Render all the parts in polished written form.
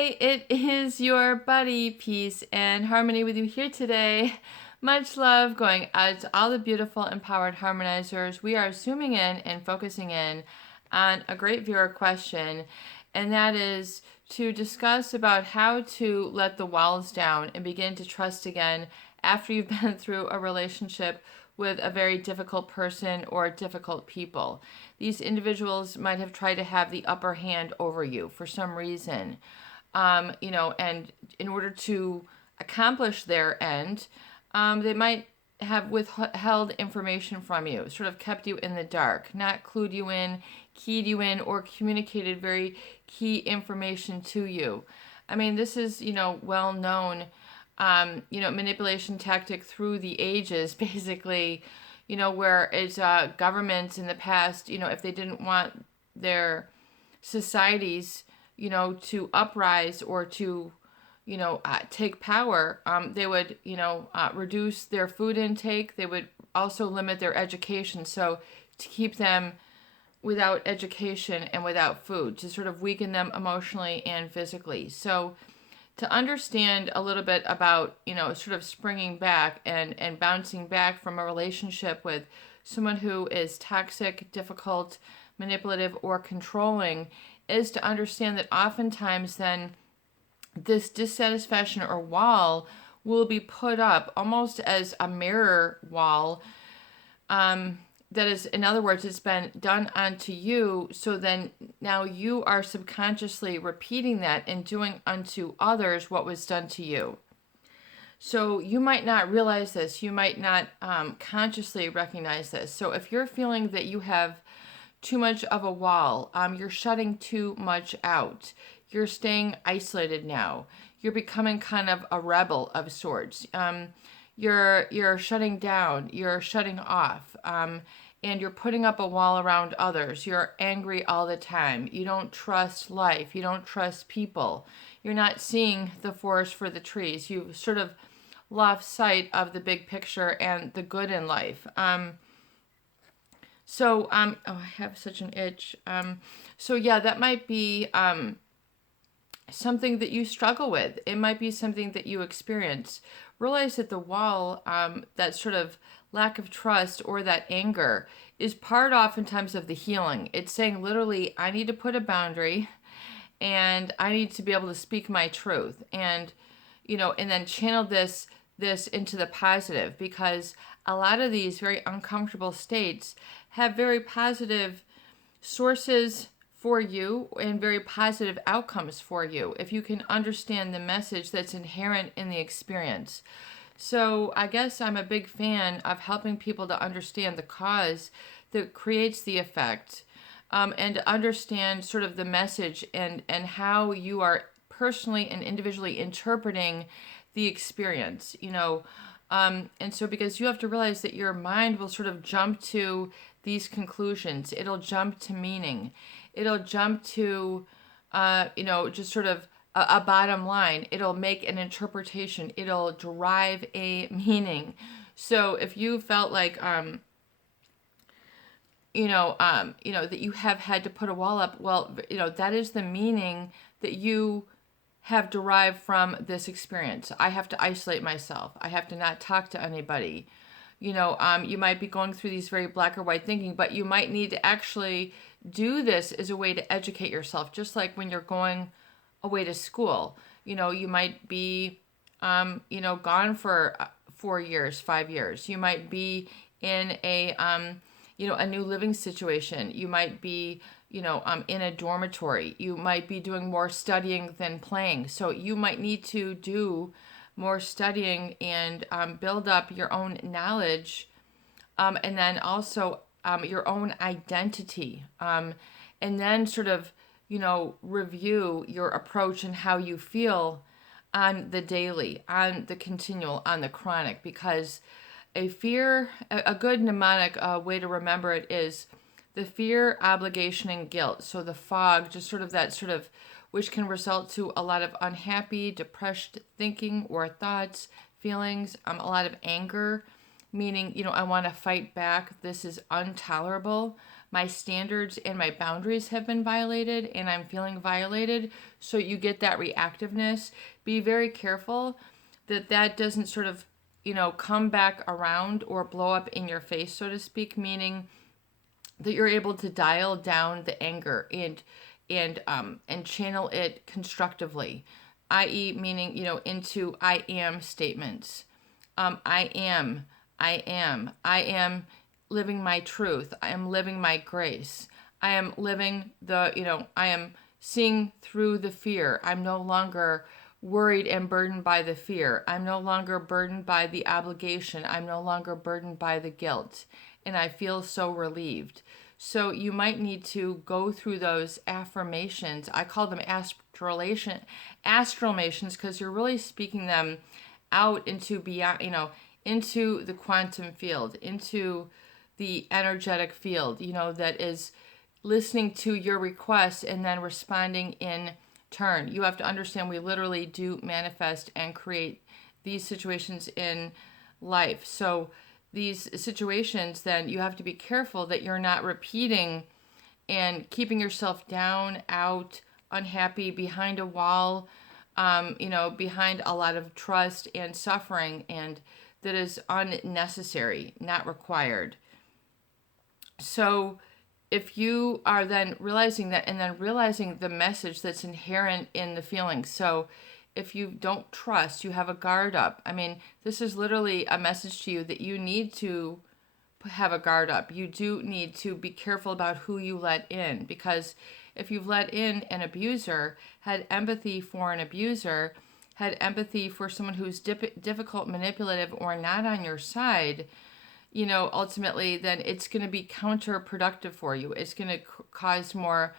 Hi, it is your buddy, Peace and Harmony with you here today. Much love going out to all the beautiful empowered harmonizers. We are zooming in and focusing in on a great viewer question, and that is to discuss about how to let the walls down and begin to trust again after you've been through a relationship with a very difficult person or difficult people. These individuals might have tried to have the upper hand over you for some reason. And in order to accomplish their end, they might have withheld information from you, sort of kept you in the dark, not clued you in, keyed you in, or communicated very key information to you. I mean, this is, well known, manipulation tactic through the ages, basically, where it's governments in the past, if they didn't want their societies, to uprise or to, take power, they would, reduce their food intake. They would also limit their education. So to keep them without education and without food, to sort of weaken them emotionally and physically. So to understand a little bit about, sort of springing back and bouncing back from a relationship with someone who is toxic, difficult, manipulative, or controlling, is to understand that oftentimes then this dissatisfaction or wall will be put up almost as a mirror wall. That is, in other words, it's been done unto you. So then now you are subconsciously repeating that and doing unto others what was done to you. So you might not realize this. You might not consciously recognize this. So if you're feeling that you have too much of a wall, you're shutting too much out, you're staying isolated now, you're becoming kind of a rebel of sorts. You're shutting down, you're shutting off, and you're putting up a wall around others. You're angry all the time. You don't trust life. You don't trust people. You're not seeing the forest for the trees. You've sort of lost sight of the big picture and the good in life. I have such an itch. That might be something that you struggle with. It might be something that you experience. Realize that the wall, that sort of lack of trust or that anger, is part oftentimes of the healing. It's saying literally, I need to put a boundary and I need to be able to speak my truth and, and then channel this into the positive, because a lot of these very uncomfortable states have very positive sources for you and very positive outcomes for you if you can understand the message that's inherent in the experience. So I guess I'm a big fan of helping people to understand the cause that creates the effect, and to understand sort of the message and how you are personally and individually interpreting the experience, and so because you have to realize that your mind will sort of jump to these conclusions. It'll jump to meaning. It'll jump to, just sort of a bottom line. It'll make an interpretation. It'll derive a meaning. So if you felt like, that you have had to put a wall up, well, that is the meaning that you have derived from this experience. I have to isolate myself. I have to not talk to anybody. You might be going through these very black or white thinking, but you might need to actually do this as a way to educate yourself. Just like when you're going away to school, you might be, gone for 4 years, 5 years. You might be in a new living situation. You might be, in a dormitory. You might be doing more studying than playing. So you might need to do more studying and build up your own knowledge, and then also your own identity, and then sort of, review your approach and how you feel on the daily, on the continual, on the chronic, because a good mnemonic way to remember it is the fear, obligation, and guilt. So the fog, just sort of that sort of, which can result to a lot of unhappy, depressed thinking or thoughts, feelings, a lot of anger, meaning, I want to fight back. This is intolerable. my standards and my boundaries have been violated and I'm feeling violated. So you get that reactiveness. Be very careful that that doesn't sort of, come back around or blow up in your face, so to speak, meaning that you're able to dial down the anger and channel it constructively, i.e., meaning, into I am statements. I am, I am living my truth. I am living my grace. I am living I am seeing through the fear. I'm no longer worried and burdened by the fear. I'm no longer burdened by the obligation. I'm no longer burdened by the guilt. And I feel so relieved. So you might need to go through those affirmations. I call them astralations because you're really speaking them out into beyond, into the quantum field, into the energetic field, that is listening to your requests and then responding in turn. You have to understand we literally do manifest and create these situations in life. So these situations, then you have to be careful that you're not repeating and keeping yourself down, out, unhappy, behind a wall, behind a lot of trust and suffering, and that is unnecessary, not required. So if you are then realizing that and then realizing the message that's inherent in the feelings. So if you don't trust, you have a guard up. I mean, this is literally a message to you that you need to have a guard up. You do need to be careful about who you let in, because if you've let in an abuser, had empathy for an abuser, had empathy for someone who's difficult, manipulative, or not on your side, ultimately, then it's going to be counterproductive for you. It's going to cause more,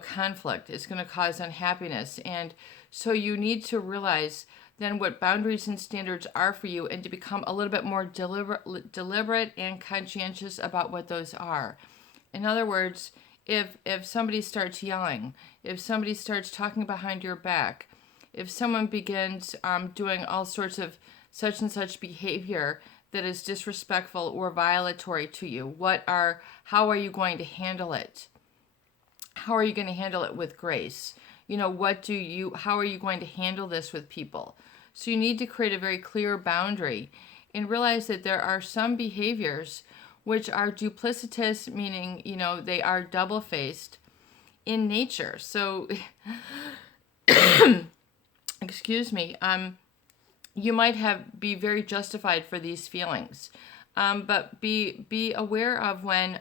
conflict. It's going to cause unhappiness. And so you need to realize then what boundaries and standards are for you and to become a little bit more deliberate and conscientious about what those are. In other words, if somebody starts yelling, if somebody starts talking behind your back, if someone begins doing all sorts of such and such behavior that is disrespectful or violatory to you, how are you going to handle it? How are you going to handle it with grace? How are you going to handle this with people? So you need to create a very clear boundary and realize that there are some behaviors which are duplicitous, meaning, they are double-faced in nature. So, excuse me, you might be very justified for these feelings, but be aware of when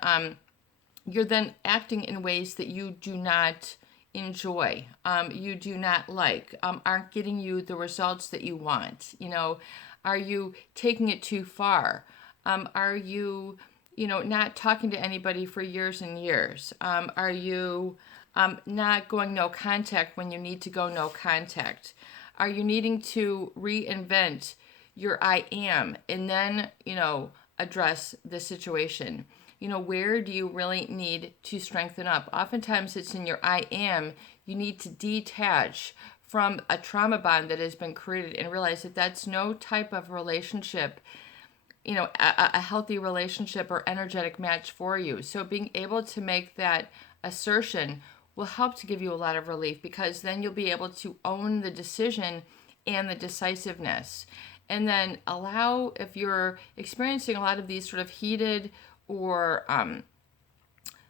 you're then acting in ways that you do not enjoy, you do not like, aren't getting you the results that you want. Are you taking it too far? Are you, not talking to anybody for years and years? Are you not going no contact when you need to go no contact? Are you needing to reinvent your I am and then, address the situation? Where do you really need to strengthen up? Oftentimes it's in your I am. You need to detach from a trauma bond that has been created and realize that that's no type of relationship, a healthy relationship or energetic match for you. So being able to make that assertion will help to give you a lot of relief, because then you'll be able to own the decision and the decisiveness. And then allow, if you're experiencing a lot of these sort of heated or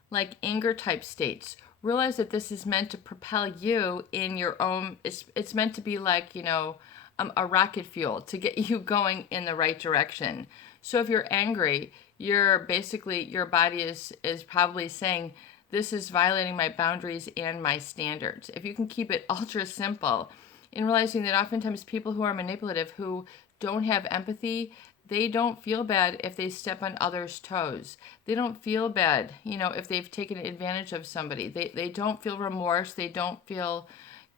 like anger type states, realize that this is meant to propel you in your own, it's meant to be like, a rocket fuel to get you going in the right direction. So if you're angry, your body is probably saying, this is violating my boundaries and my standards. If you can keep it ultra simple, in realizing that oftentimes people who are manipulative, who don't have empathy, they don't feel bad if they step on others' toes. They don't feel bad, if they've taken advantage of somebody. They don't feel remorse. They don't feel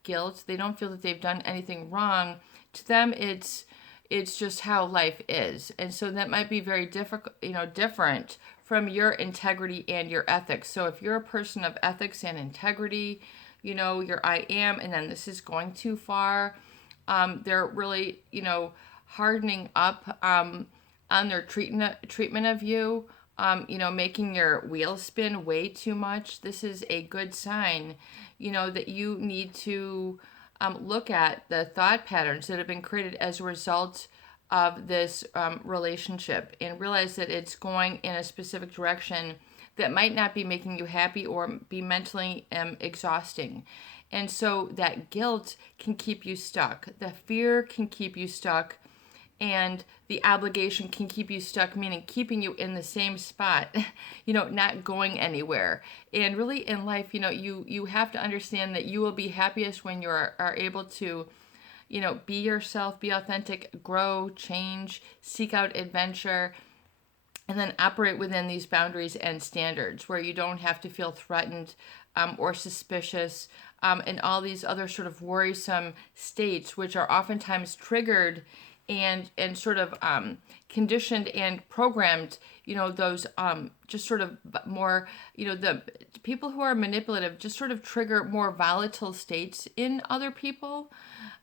guilt. They don't feel that they've done anything wrong. To them, it's just how life is. And so that might be very different from your integrity and your ethics. So if you're a person of ethics and integrity, your I am, and then this is going too far, they're really, hardening up on their treatment of you, making your wheels spin way too much, this is a good sign, that you need to look at the thought patterns that have been created as a result of this relationship, and realize that it's going in a specific direction that might not be making you happy or be mentally exhausting. And so that guilt can keep you stuck. The fear can keep you stuck, and the obligation can keep you stuck, meaning keeping you in the same spot, not going anywhere. And really in life, you have to understand that you will be happiest when you are able to, be yourself, be authentic, grow, change, seek out adventure, and then operate within these boundaries and standards where you don't have to feel threatened or suspicious, and all these other sort of worrisome states, which are oftentimes triggered and sort of conditioned and programmed, those just sort of more, the people who are manipulative just sort of trigger more volatile states in other people.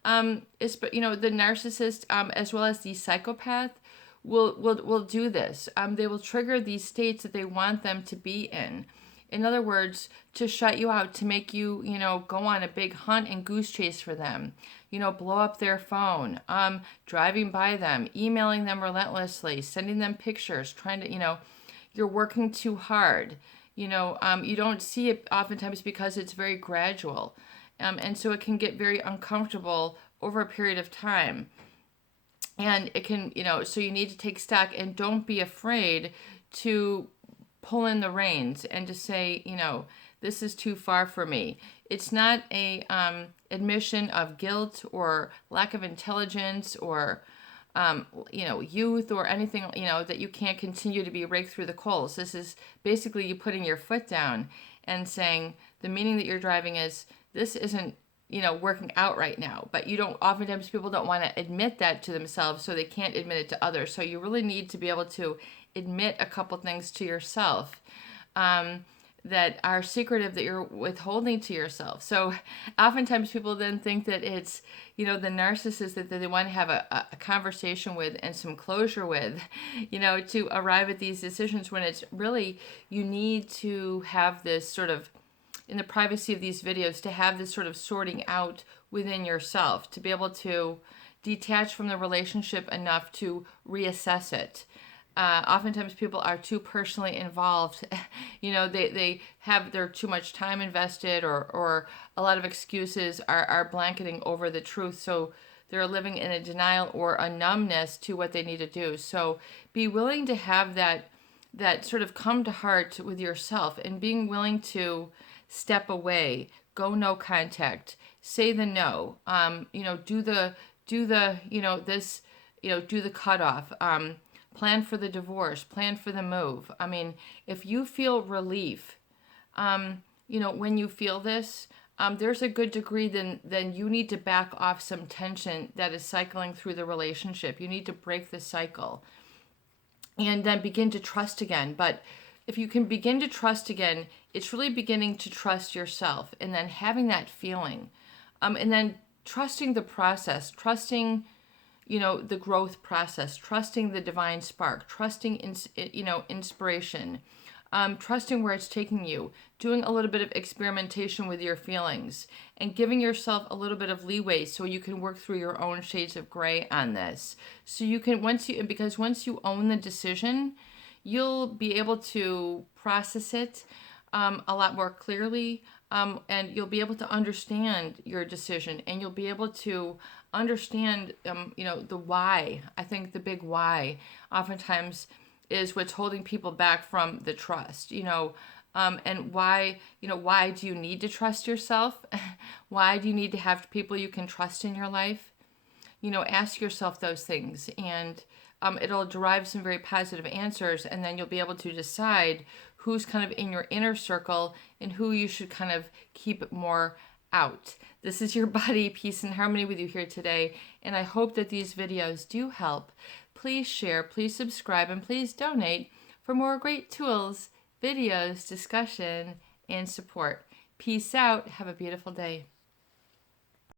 The narcissist, as well as the psychopath, will do this. They will trigger these states that they want them to be in. In other words, to shut you out, to make you, go on a big hunt and goose chase for them, blow up their phone, driving by them, emailing them relentlessly, sending them pictures, trying to, you're working too hard. You don't see it oftentimes because it's very gradual. And so it can get very uncomfortable over a period of time. And it can, so you need to take stock and don't be afraid to pull in the reins and to say, this is too far for me. It's not a admission of guilt or lack of intelligence or, youth or anything, that you can't continue to be raked through the coals. This is basically you putting your foot down and saying the meaning that you're driving is this isn't, working out right now. But oftentimes people don't want to admit that to themselves, so they can't admit it to others. So you really need to be able to admit a couple things to yourself that are secretive, that you're withholding to yourself. So oftentimes people then think that it's, the narcissist that they want to have a conversation with and some closure with, to arrive at these decisions, when it's really, you need to have this sort of, in the privacy of these videos, to have this sort of sorting out within yourself, to be able to detach from the relationship enough to reassess it. Oftentimes people are too personally involved. They're too much time invested, or a lot of excuses are blanketing over the truth. So they're living in a denial or a numbness to what they need to do. So be willing to have that sort of come to heart with yourself, and being willing to step away, go no contact, say the no, do the cutoff, plan for the divorce, plan for the move. I mean, if you feel relief, when you feel this, there's a good degree then you need to back off some tension that is cycling through the relationship. You need to break the cycle and then begin to trust again. But if you can begin to trust again, it's really beginning to trust yourself, and then having that feeling, and then trusting the process, trusting, the growth process, trusting the divine spark, trusting, inspiration, trusting where it's taking you, doing a little bit of experimentation with your feelings, and giving yourself a little bit of leeway so you can work through your own shades of gray on this. So you can, once you own the decision, you'll be able to process it a lot more clearly, and you'll be able to understand your decision, and you'll be able to understand, the why. I think the big why oftentimes is what's holding people back from the trust, and why do you need to trust yourself? Why do you need to have people you can trust in your life? Ask yourself those things, and it'll derive some very positive answers, and then you'll be able to decide who's kind of in your inner circle and who you should kind of keep more out. This is your buddy, Peace and Harmony, with you here today, and I hope that these videos do help. Please share, please subscribe, and please donate for more great tools, videos, discussion, and support. Peace out. Have a beautiful day.